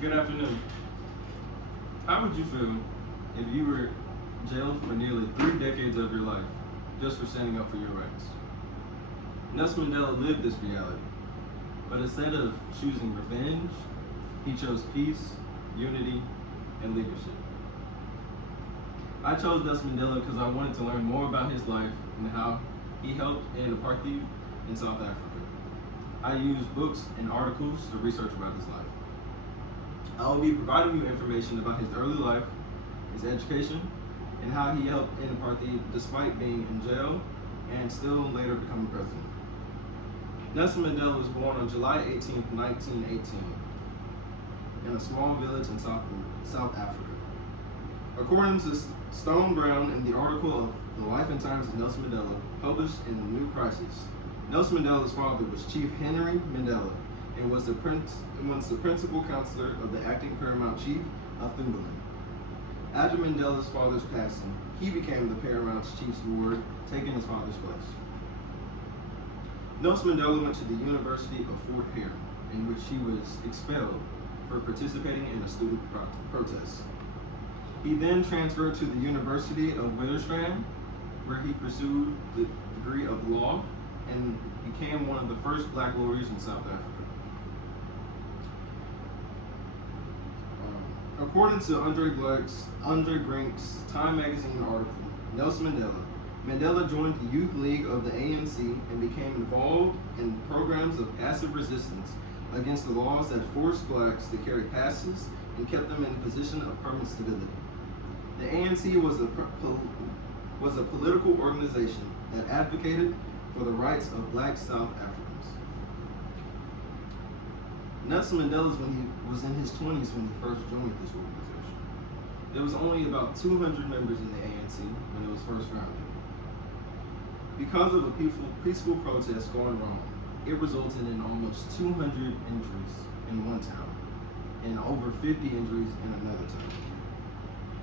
Good afternoon. How would you feel if you were jailed for nearly 3 decades of your life just for standing up for your rights? Nelson Mandela lived this reality, but instead of choosing revenge, he chose peace, unity, and leadership. I chose Nelson Mandela because I wanted to learn more about his life and how he helped end apartheid in South Africa. I used books and articles to research about his life. I will be providing you information about his early life, his education, and how he helped end apartheid despite being in jail and still later becoming president. Nelson Mandela was born on July 18, 1918, in a small village in South Africa. According to Stone Brown in the article of The Life and Times of Nelson Mandela, published in The New Crisis, Nelson Mandela's father was Chief Henry Mandela and was the principal counselor of the acting paramount chief of Thumbaland. After Mandela's father's passing, he became the paramount chief's ward, taking his father's place. Nelson Mandela went to the University of Fort Hare, in which he was expelled for participating in a student protest. He then transferred to the University of Witwatersrand, where he pursued the degree of law and became one of the first black lawyers in South Africa. According to Andre Grink's Time magazine article, Nelson Mandela joined the Youth League of the ANC and became involved in programs of passive resistance against the laws that forced blacks to carry passes and kept them in a position of permanent stability. The ANC was a political organization that advocated for the rights of black South Africans. Nelson Mandela was in his 20s when he first joined this organization. There was only about 200 members in the ANC when it was first founded. Because of a peaceful protest going wrong, it resulted in almost 200 injuries in one town and over 50 injuries in another town.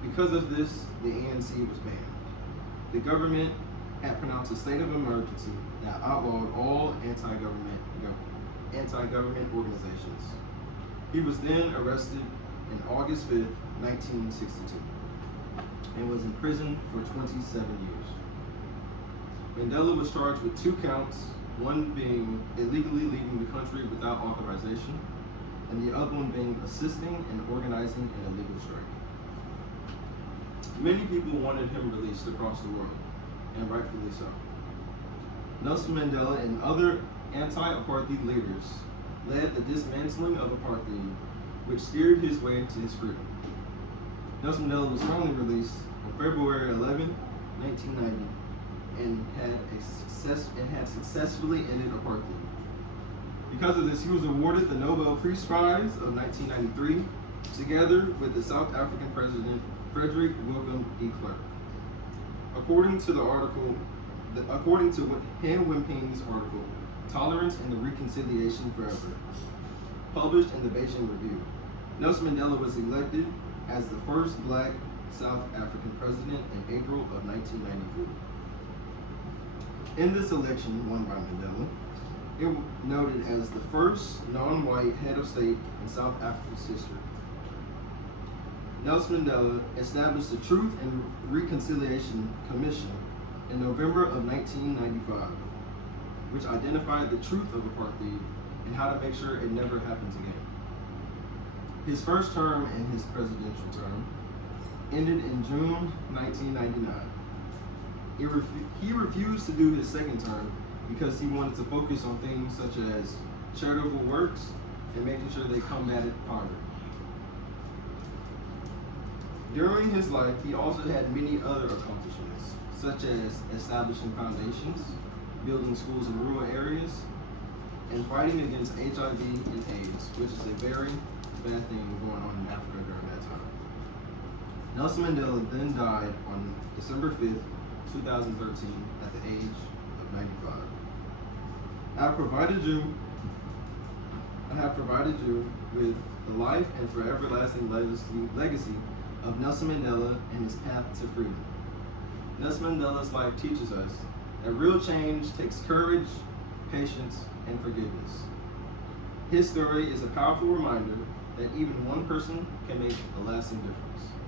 Because of this, the ANC was banned. The government had pronounced a state of emergency that outlawed all anti-government organizations. He was then arrested on August 5, 1962, and was imprisoned for 27 years. Mandela was charged with 2 counts, one being illegally leaving the country without authorization, and the other one being assisting and organizing an illegal strike. Many people wanted him released across the world, and rightfully so. Nelson Mandela and other anti-apartheid leaders led the dismantling of apartheid, which steered his way to his freedom. Nelson Mandela was finally released on February 11, 1990, and had successfully ended apartheid. Because of this, he was awarded the Nobel Peace Prize of 1993, together with the South African President Frederick William E. Clerk. According to Han Wenping's article, Tolerance and the Reconciliation Forever, published in the Beijing Review, Nelson Mandela was elected as the first black South African president in April of 1994. In this election won by Mandela, it was noted as the first non-white head of state in South Africa's history. Nelson Mandela established the Truth and Reconciliation Commission in November of 1995, which identified the truth of apartheid and how to make sure it never happens again. His first term and his presidential term ended in June 1999. He refused to do his second term because he wanted to focus on things such as charitable works and making sure they combated poverty. During his life, he also had many other accomplishments, such as establishing foundations, building schools in rural areas, and fighting against HIV and AIDS, which is a very bad thing going on in Africa during that time. Nelson Mandela then died on December 5th, 2013, at the age of 95. I have provided you with the life and forever lasting legacy of Nelson Mandela and his path to freedom. Nelson Mandela's life teaches us that real change takes courage, patience, and forgiveness. His story is a powerful reminder that even one person can make a lasting difference.